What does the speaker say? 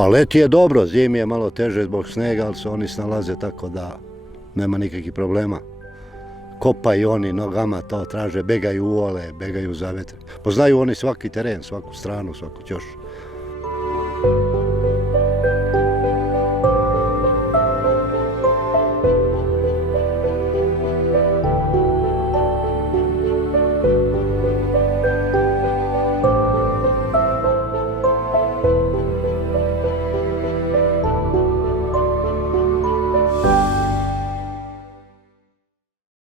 Pa leti je dobro, zimi je malo teže zbog snega, ali se oni snalaze tako da nema nikakvih problema. Kopaju oni nogama, to traže, begaju u ole, begaju za vetre. Poznaju oni svaki teren, svaku stranu, svaku ćošu.